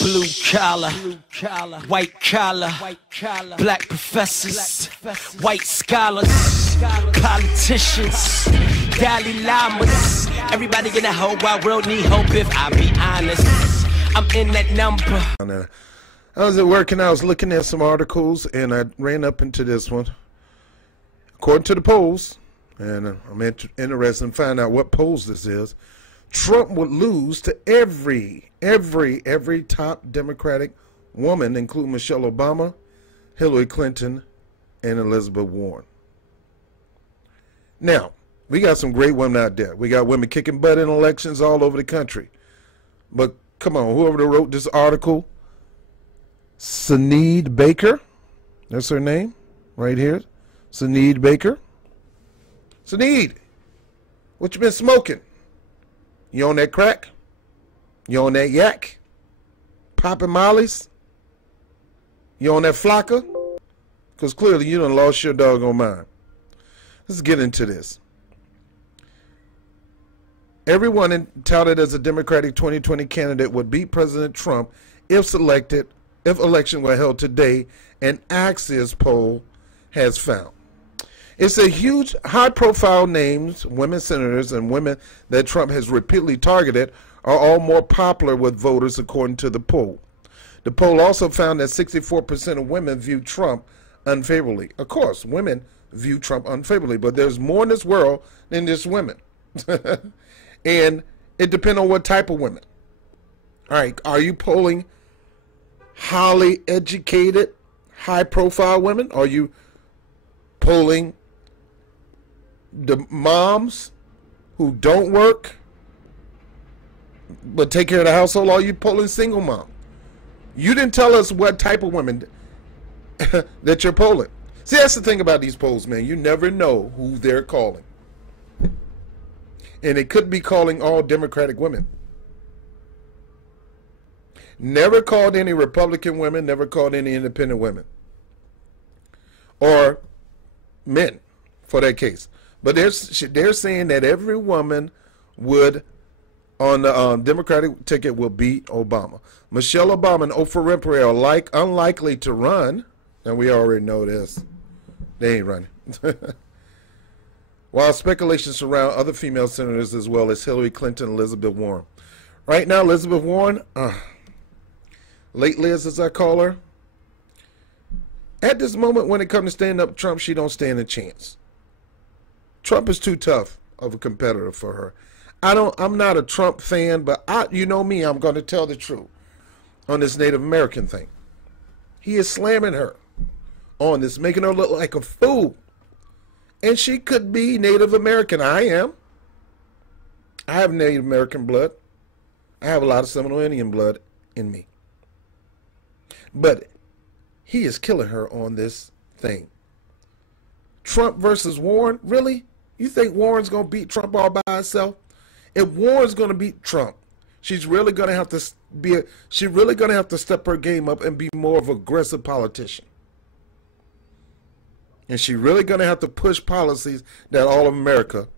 Blue collar, white collar, black professors, white scholars, politicians, Dalai Lamas. Everybody in the whole wide world need hope if I be honest. I'm in that number. I was at work and I was looking at some articles and I ran up into this one. According to the polls, and I'm interested in finding out what polls this is, Trump would lose to every top Democratic woman, including Michelle Obama, Hillary Clinton, and Elizabeth Warren. Now, we got some great women out there. We got women kicking butt in elections all over the country. But come on, whoever wrote this article, Sinead Baker, that's her name right here, Sinead Baker. Sinead, what you been smoking? You on that crack? You on that yak? Popping mollies? You on that flocker? Because clearly you done lost your doggone mind. Let's get into this. Everyone touted as a Democratic 2020 candidate would beat President Trump if election were held today, an Axios poll has found. It's a huge, high-profile names, women senators and women that Trump has repeatedly targeted are all more popular with voters according to the poll. The poll also found that 64% of women view Trump unfavorably. Of course, women view Trump unfavorably, but there's more in this world than just women. And it depends on what type of women. All right, are you polling highly educated, high-profile women? Are you polling the moms who don't work but take care of the household? Are you polling single mom? You didn't tell us what type of women that you're polling. See, that's the thing about these polls, man. You never know who they're calling. And it could be calling all Democratic women. Never called any Republican women, never called any independent women. Or men, for that case. But they're saying that every woman would, on the Democratic ticket, will beat Obama. Michelle Obama and Oprah Winfrey are unlikely to run, and we already know this. They ain't running. While speculation surround other female senators as well as Hillary Clinton and Elizabeth Warren. Right now, Elizabeth Warren, late Liz as I call her, at this moment when it comes to standing up to Trump, she don't stand a chance. Trump is too tough of a competitor for her. I'm not a Trump fan, but you know me, I'm going to tell the truth on this Native American thing. He is slamming her on this, making her look like a fool. And she could be Native American. I am. I have Native American blood. I have a lot of Seminole Indian blood in me. But he is killing her on this thing. Trump versus Warren? Really? You think Warren's going to beat Trump all by herself? If Warren's going to beat Trump, she's really going to have to step her game up and be more of an aggressive politician. And she's really going to have to push policies that all of America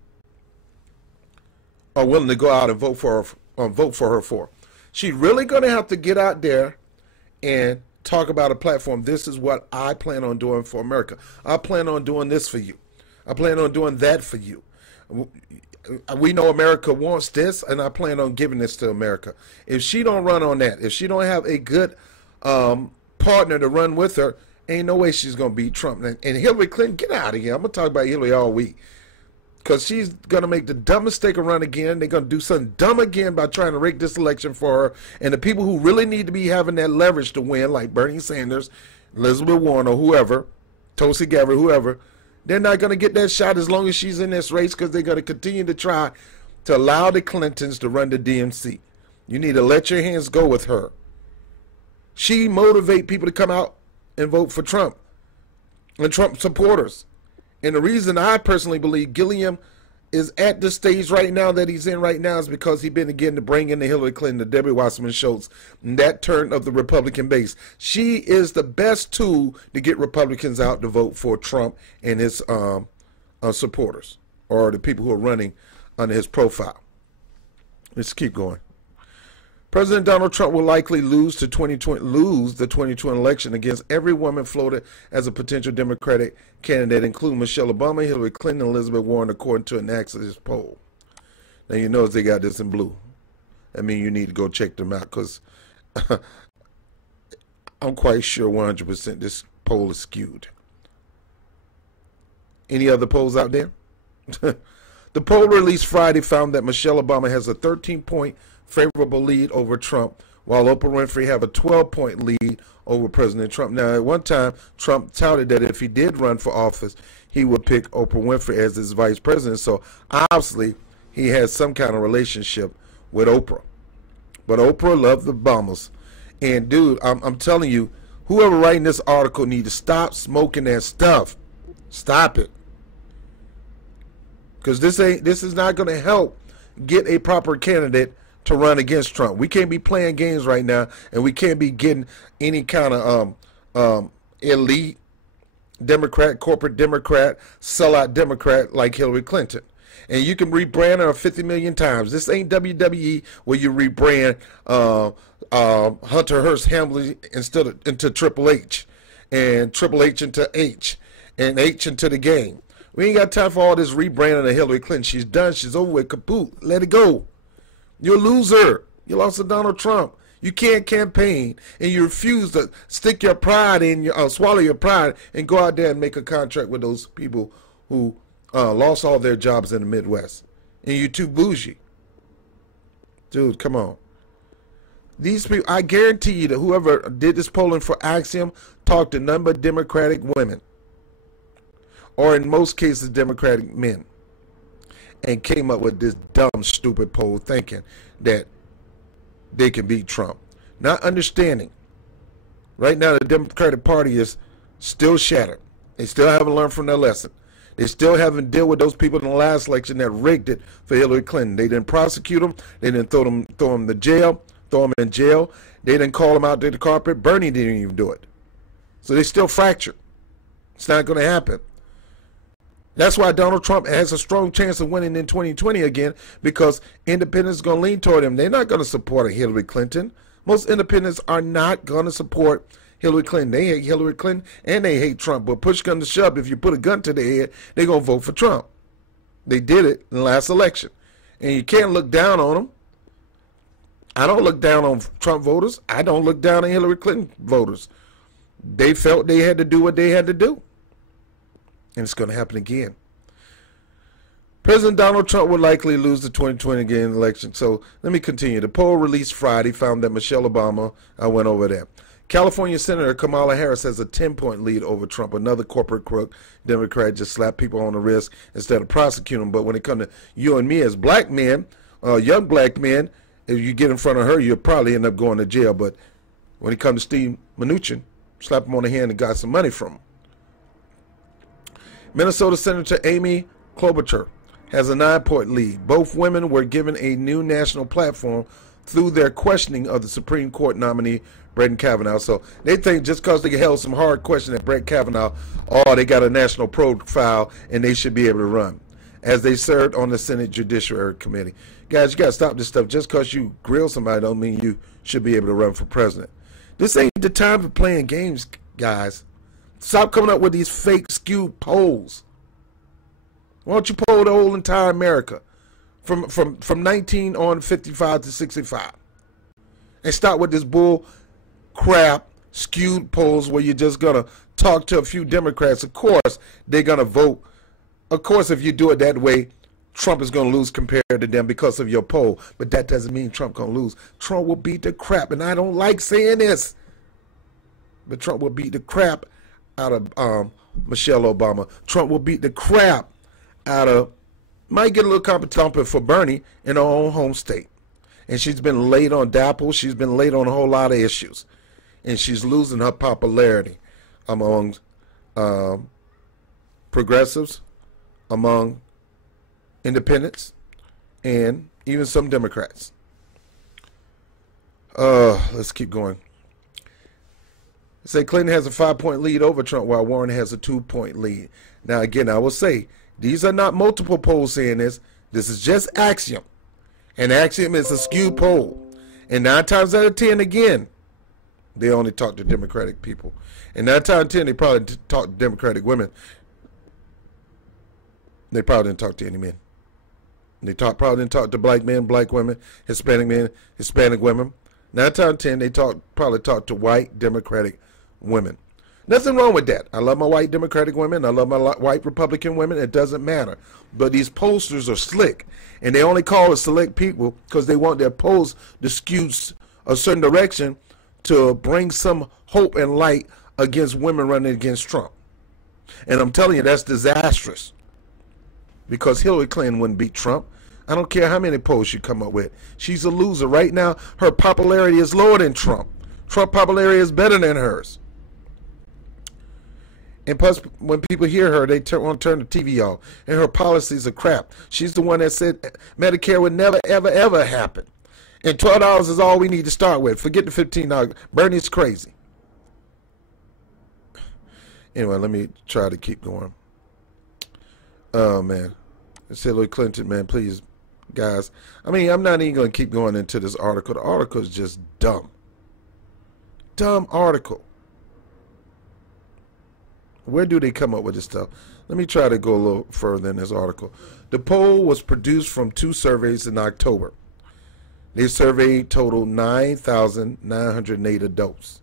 are willing to go out and vote for her for. She's really going to have to get out there and talk about a platform. This is what I plan on doing for America. I plan on doing this for you. I plan on doing that for you. We know America wants this, and I plan on giving this to America. If she don't run on that, if she don't have a good partner to run with her, ain't no way she's going to beat Trump. And Hillary Clinton, get out of here. I'm going to talk about Hillary all week. Because she's going to make the dumb mistake of run again. They're going to do something dumb again by trying to rig this election for her. And the people who really need to be having that leverage to win, like Bernie Sanders, Elizabeth Warren, or whoever, Tulsi Gabbard, whoever, they're not going to get that shot as long as she's in this race because they're going to continue to try to allow the Clintons to run the DNC. You need to let your hands go with her. She motivates people to come out and vote for Trump and Trump supporters. And the reason I personally believe Gilliam is at the stage right now that he's in right now is because he's been again to bring in the Hillary Clinton, the Debbie Wasserman Schultz, and that turn of the Republican base. She is the best tool to get Republicans out to vote for Trump and his supporters, or the people who are running under his profile. Let's keep going. President Donald Trump will likely lose the 2020 election against every woman floated as a potential Democratic candidate, including Michelle Obama, Hillary Clinton, and Elizabeth Warren, according to an Axios poll. Now, you notice they got this in blue. I mean, you need to go check them out, because I'm quite sure 100% this poll is skewed. Any other polls out there? The poll released Friday found that Michelle Obama has a 13-point favorable lead over Trump, while Oprah Winfrey have a 12-point lead over President Trump. Now, at one time, Trump touted that if he did run for office, he would pick Oprah Winfrey as his vice president. So obviously, he has some kind of relationship with Oprah. But Oprah loved the Obamas. And dude, I'm telling you, whoever writing this article need to stop smoking that stuff. Stop it. Because this is not going to help get a proper candidate to run against Trump. We can't be playing games right now, and we can't be getting any kind of elite Democrat, corporate Democrat, sellout Democrat like Hillary Clinton. And you can rebrand her 50 million times. This ain't WWE where you rebrand Hunter Hearst Helmsley into Triple H, and Triple H into H, and H into the game. We ain't got time for all this rebranding of Hillary Clinton. She's done. She's over with. Kaput. Let it go. You're a loser. You lost to Donald Trump. You can't campaign, and you refuse to stick your pride in your, swallow your pride, and go out there and make a contract with those people who lost all their jobs in the Midwest. And you're too bougie. Dude, come on. These people, I guarantee you that whoever did this polling for Axiom talked to none but Democratic women, or in most cases Democratic men, and came up with this dumb, stupid poll thinking that they can beat Trump. Not understanding. Right now, the Democratic Party is still shattered. They still haven't learned from their lesson. They still haven't dealt with those people in the last election that rigged it for Hillary Clinton. They didn't prosecute them. They didn't throw them in jail. They didn't call them out to the carpet. Bernie didn't even do it. So they still fractured. It's not going to happen. That's why Donald Trump has a strong chance of winning in 2020 again, because independents are going to lean toward him. They're not going to support a Hillary Clinton. Most independents are not going to support Hillary Clinton. They hate Hillary Clinton and they hate Trump. But push comes to shove, if you put a gun to their head, they're going to vote for Trump. They did it in the last election. And you can't look down on them. I don't look down on Trump voters. I don't look down on Hillary Clinton voters. They felt they had to do what they had to do. And it's going to happen again. President Donald Trump would likely lose the 2020 election. So let me continue. The poll released Friday found that Michelle Obama, I went over there. California Senator Kamala Harris has a 10-point lead over Trump. Another corporate crook Democrat just slapped people on the wrist instead of prosecuting them. But when it comes to you and me as black men, young black men, if you get in front of her, you'll probably end up going to jail. But when it comes to Steve Mnuchin, slap him on the hand and got some money from him. Minnesota Senator Amy Klobuchar has a 9-point lead. Both women were given a new national platform through their questioning of the Supreme Court nominee Brett Kavanaugh. So they think just because they held some hard questions at Brett Kavanaugh, oh, they got a national profile and they should be able to run, as they served on the Senate Judiciary Committee. Guys, you got to stop this stuff. Just because you grill somebody don't mean you should be able to run for president. This ain't the time for playing games, guys. Stop coming up with these fake skewed polls. Why don't you poll the whole entire America from 19 on 55 to 65? And stop with this bull crap skewed polls where you're just going to talk to a few Democrats. Of course, they're going to vote. Of course, if you do it that way, Trump is going to lose compared to them because of your poll. But that doesn't mean Trump going to lose. Trump will beat the crap, and I don't like saying this, but Trump will beat the crap out of Michelle Obama. Trump will beat the crap out of, might get a little competition for Bernie in her own home state. And she's been late on DAPL. She's been late on a whole lot of issues. And she's losing her popularity among progressives, among independents, and even some Democrats. Let's keep going. Say Clinton has a 5-point lead over Trump, while Warren has a 2-point lead. Now, again, I will say, these are not multiple polls saying this. This is just Axiom. And Axiom is a skewed poll. And 9 times out of 10, again, they only talk to Democratic people. And 9 times out of 10, they probably talk to Democratic women. They probably didn't talk to any men. They probably didn't talk to black men, black women, Hispanic men, Hispanic women. 9 times out of 10, they probably talk to white Democratic women. Nothing wrong with that. I love my white Democratic women. I love my white Republican women. It doesn't matter. But these pollsters are slick, and they only call it select people because they want their polls to skew a certain direction to bring some hope and light against women running against Trump. And I'm telling you, that's disastrous, because Hillary Clinton wouldn't beat Trump. I don't care how many polls you come up with. She's a loser. Right now, her popularity is lower than Trump. Trump's popularity is better than hers. And plus, when people hear her, they want to turn the TV off. And her policies are crap. She's the one that said Medicare would never, ever, ever happen. And $12 is all we need to start with. Forget the $15. Bernie's crazy. Anyway, let me try to keep going. Oh, man. It's Hillary Clinton, man. Please, guys. I mean, I'm not even going to keep going into this article. The article is just dumb. Dumb article. Where do they come up with this stuff? Let me try to go a little further in this article. The poll was produced from 2 surveys in October. They surveyed total 9,908 adults.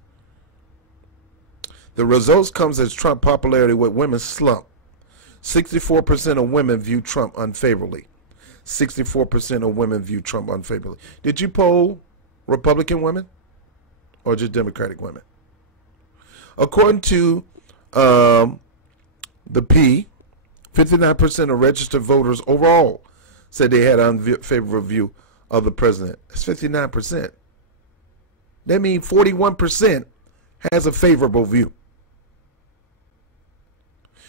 The results comes as Trump popularity with women slump. 64% of women view Trump unfavorably. 64% of women view Trump unfavorably. Did you poll Republican women or just Democratic women? According to the P, 59% of registered voters overall said they had an unfavorable view of the president. That's 59%. That means 41% has a favorable view.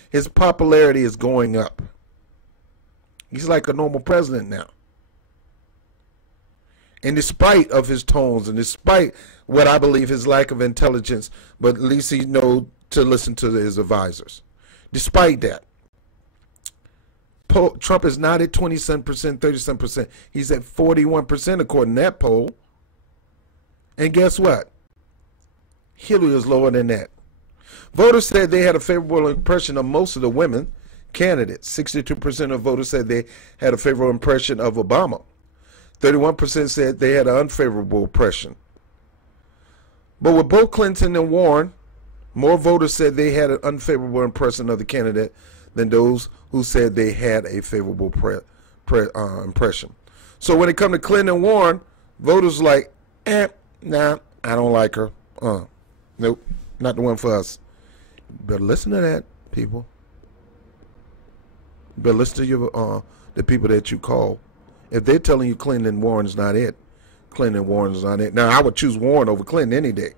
His popularity is going up. He's like a normal president now. And despite of his tones, and despite what I believe his lack of intelligence, but at least he knows to listen to his advisors. Despite that, Trump is not at 27%, 37%. He's at 41% according to that poll. And guess what? Hillary is lower than that. Voters said they had a favorable impression of most of the women candidates. 62% of voters said they had a favorable impression of Obama. 31% said they had an unfavorable impression. But with both Clinton and Warren, more voters said they had an unfavorable impression of the candidate than those who said they had a favorable impression. So when it comes to Clinton and Warren, voters like, nah, I don't like her. Nope, not the one for us. Better listen to that, people. Better listen to your the people that you call. If they're telling you Clinton and Warren's not it, Clinton and Warren's not it. Now, I would choose Warren over Clinton any day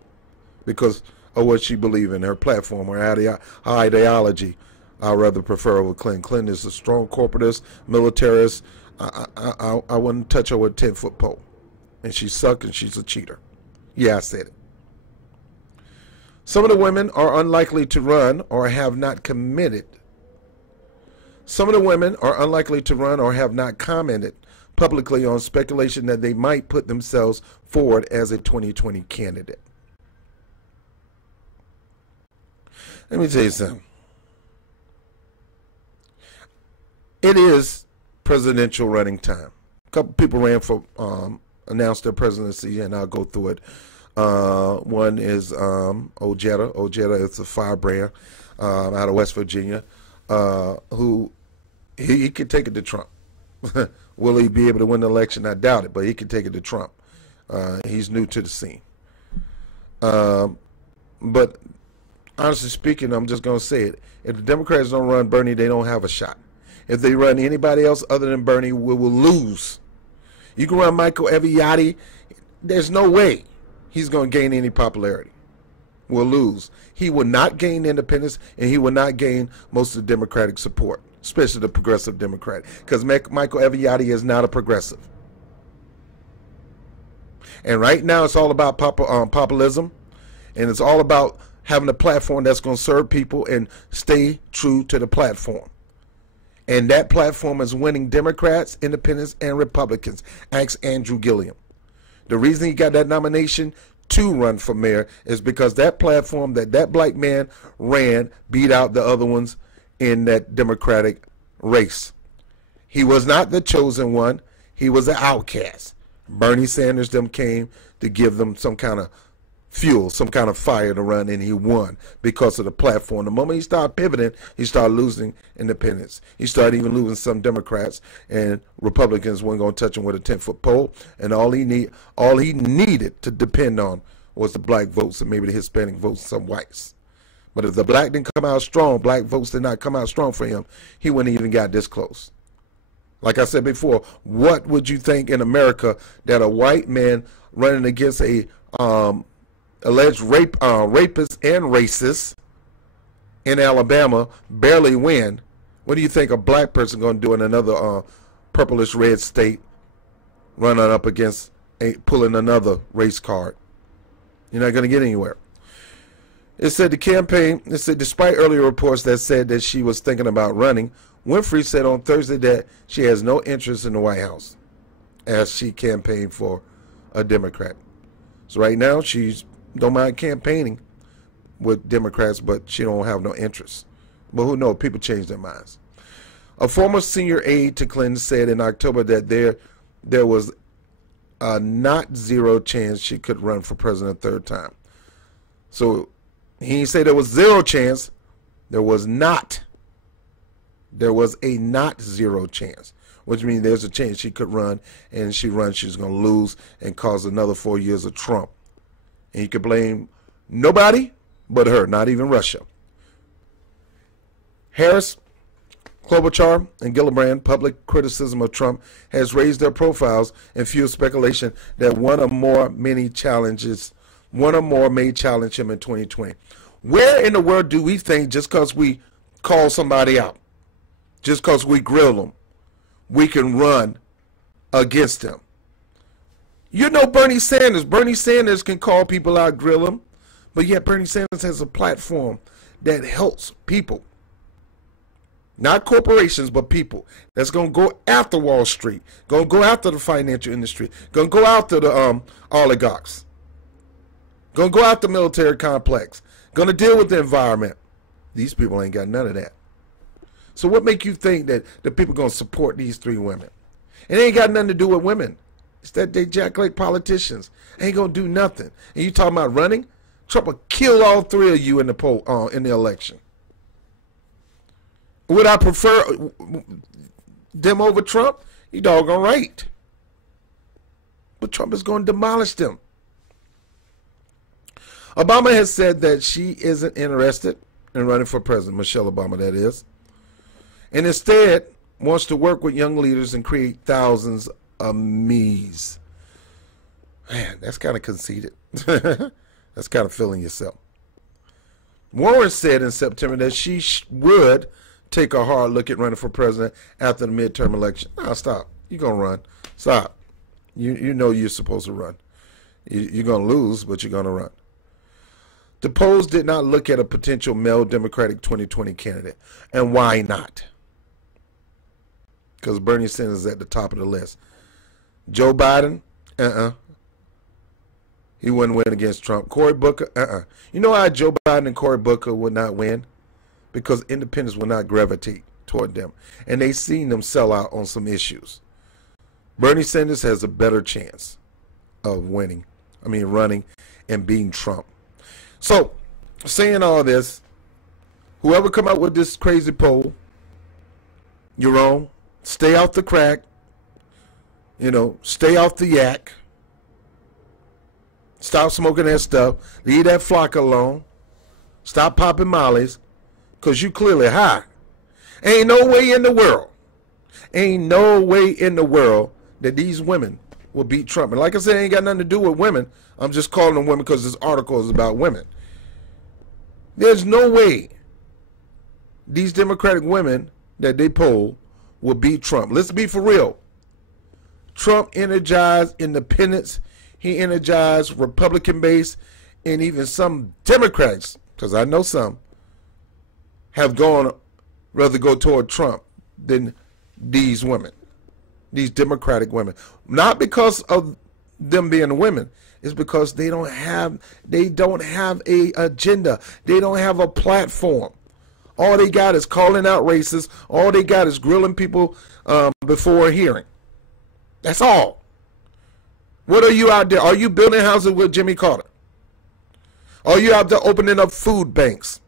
because of what she believes in, her platform, her ideology. I'd rather prefer over Clinton. Clinton is a strong corporatist, militarist. I wouldn't touch her with a 10-foot pole. And she sucks and she's a cheater. Yeah, I said it. Some of the women are unlikely to run or have not committed. Some of the women are unlikely to run or have not commented publicly on speculation that they might put themselves forward as a 2020 candidate. Let me tell you something. It is presidential running time. A couple people ran for, announced their presidency, and I'll go through it. One is Ojeda. Ojeda is a firebrand out of West Virginia, who he could take it to Trump. Will he be able to win the election? I doubt it, but he could take it to Trump. He's new to the scene. But honestly speaking, I'm just going to say it. If the Democrats don't run Bernie, they don't have a shot. If they run anybody else other than Bernie, we will lose. You can run Michael Avenatti. There's no way he's going to gain any popularity. We'll lose. He will not gain independence, and he will not gain most of the Democratic support, especially the progressive Democrat, because Michael Avenatti is not a progressive. And right now it's all about populism, and it's all about having a platform that's going to serve people and stay true to the platform. And that platform is winning Democrats, Independents, and Republicans. Ask Andrew Gilliam. The reason he got that nomination to run for mayor is because that platform that black man ran beat out the other ones in that Democratic race. He was not the chosen one. He was an outcast. Bernie Sanders them came to give them some kind of fuel, some kind of fire to run, and he won because of the platform. The moment he started pivoting, he started losing independents. He started even losing some Democrats, and Republicans weren't going to touch him with a 10-foot pole. And all he needed to depend on was the black votes and maybe the Hispanic votes and some whites. But if the black didn't come out strong, black votes did not come out strong for him, he wouldn't even got this close. Like I said before, what would you think in America that a white man running against a alleged rapist and racist in Alabama barely win? What do you think a black person going to do in another purplish red state running up against pulling another race card? You're not going to get anywhere. It said despite earlier reports that said that she was thinking about running, Winfrey said on Thursday that she has no interest in the White House as she campaigned for a Democrat. So right now she's don't mind campaigning with Democrats, but she don't have no interest. But who knows? People change their minds. A former senior aide to Clinton said in October that there was a not zero chance she could run for president a third time. So he didn't say there was zero chance. There was not. There was a not zero chance, which means there's a chance she could run, and she's going to lose and cause another 4 years of Trump. And you could blame nobody but her, not even Russia. Harris, Klobuchar, and Gillibrand, public criticism of Trump has raised their profiles and fueled speculation that one or more may challenge him in 2020. Where in the world do we think just because we call somebody out, just because we grill them, we can run against them? You know Bernie Sanders. Bernie Sanders can call people out, grill them, but yet Bernie Sanders has a platform that helps people. Not corporations, but people. That's going to go after Wall Street, going to go after the financial industry, going to go after the oligarchs, going to go after the military complex, going to deal with the environment. These people ain't got none of that. So what make you think that the people going to support these three women? It ain't got nothing to do with women. It's that they jack like politicians. Ain't going to do nothing. And you talking about running? Trump will kill all three of you in the in the election. Would I prefer them over Trump? You doggone right. But Trump is going to demolish them. Obama has said that she isn't interested in running for president, Michelle Obama that is, and instead wants to work with young leaders and create thousands of me's. Man, that's kind of conceited. That's kind of feeling yourself. Warren said in September that she would take a hard look at running for president after the midterm election. Now stop. You're going to run. Stop. You know you're supposed to run. You're going to lose, but you're going to run. The polls did not look at a potential male Democratic 2020 candidate. And why not? Because Bernie Sanders is at the top of the list. Joe Biden, he wouldn't win against Trump. Cory Booker, You know why Joe Biden and Cory Booker would not win? Because independents will not gravitate toward them. And they've seen them sell out on some issues. Bernie Sanders has a better chance of running and beating Trump. So, saying all this, whoever come out with this crazy poll, you're wrong. Stay off the crack. Stay off the yak. Stop smoking that stuff. Leave that flock alone. Stop popping mollies, because you clearly high. Ain't no way in the world that these women will beat Trump. And like I said, it ain't got nothing to do with women. I'm just calling them women because this article is about women. There's no way these Democratic women that they poll will beat Trump. Let's be for real. Trump energized independents. He energized Republican base, and even some Democrats, because I know some, have rather go toward Trump than these women, these Democratic women. Not because of them being women, is because they don't have a agenda. They don't have a platform. All they got is calling out racists. All they got is grilling people before a hearing. That's all. What are you out there? Are you building houses with Jimmy Carter? Are you out there opening up food banks?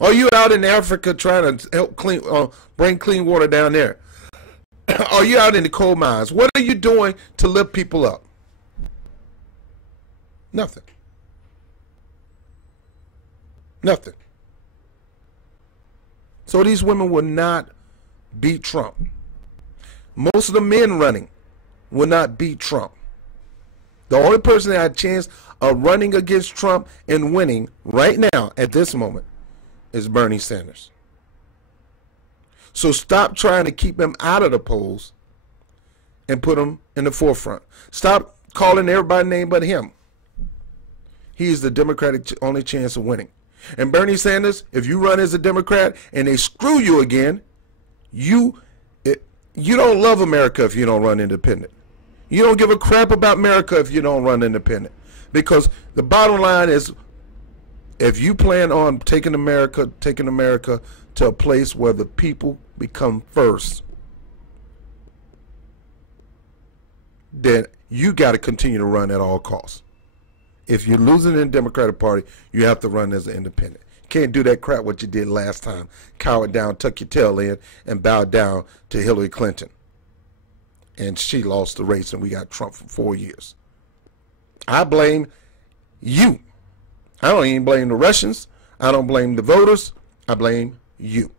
Are you out in Africa trying to help bring clean water down there? Are you out in the coal mines? What are you doing to lift people up? Nothing. Nothing. So these women will not beat Trump. Most of the men running will not beat Trump. The only person that had a chance of running against Trump and winning right now at this moment is Bernie Sanders. So stop trying to keep him out of the polls and put him in the forefront. Stop calling everybody name but him. He's the Democratic only chance of winning. And Bernie Sanders, if you run as a Democrat and they screw you again, you don't love America if you don't run independent. You don't give a crap about America if you don't run independent. Because the bottom line is, if you plan on taking America to a place where the people become first, then you got to continue to run at all costs. If you're losing in the Democratic Party, you have to run as an independent. Can't do that crap what you did last time. Cower down, tuck your tail in, and bow down to Hillary Clinton. And she lost the race, and we got Trump for 4 years. I blame you. I don't even blame the Russians. I don't blame the voters. I blame you.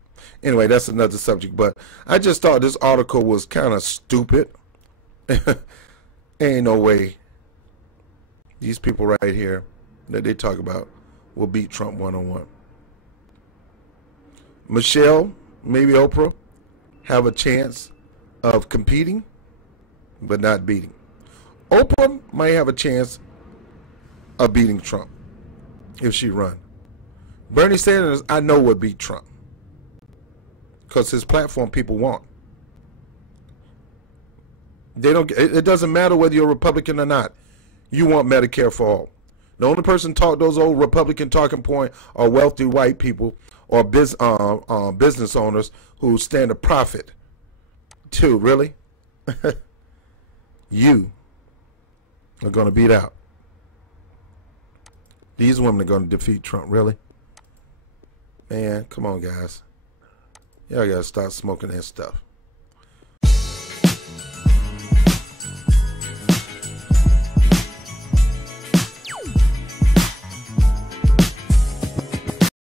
Anyway, that's another subject. But I just thought this article was kind of stupid. Ain't no way these people right here that they talk about will beat Trump one-on-one. Michelle, maybe Oprah, have a chance of competing, but not beating. Oprah might have a chance of beating Trump if she run. Bernie Sanders, I know, would beat Trump because his platform people want. They don't. It doesn't matter whether you're a Republican or not. You want Medicare for all. The only person talk those old Republican talking point are wealthy white people or business owners who stand to profit. Too, really? You are going to beat out. These women are going to defeat Trump, really? Man, come on, guys. Y'all got to start smoking that stuff.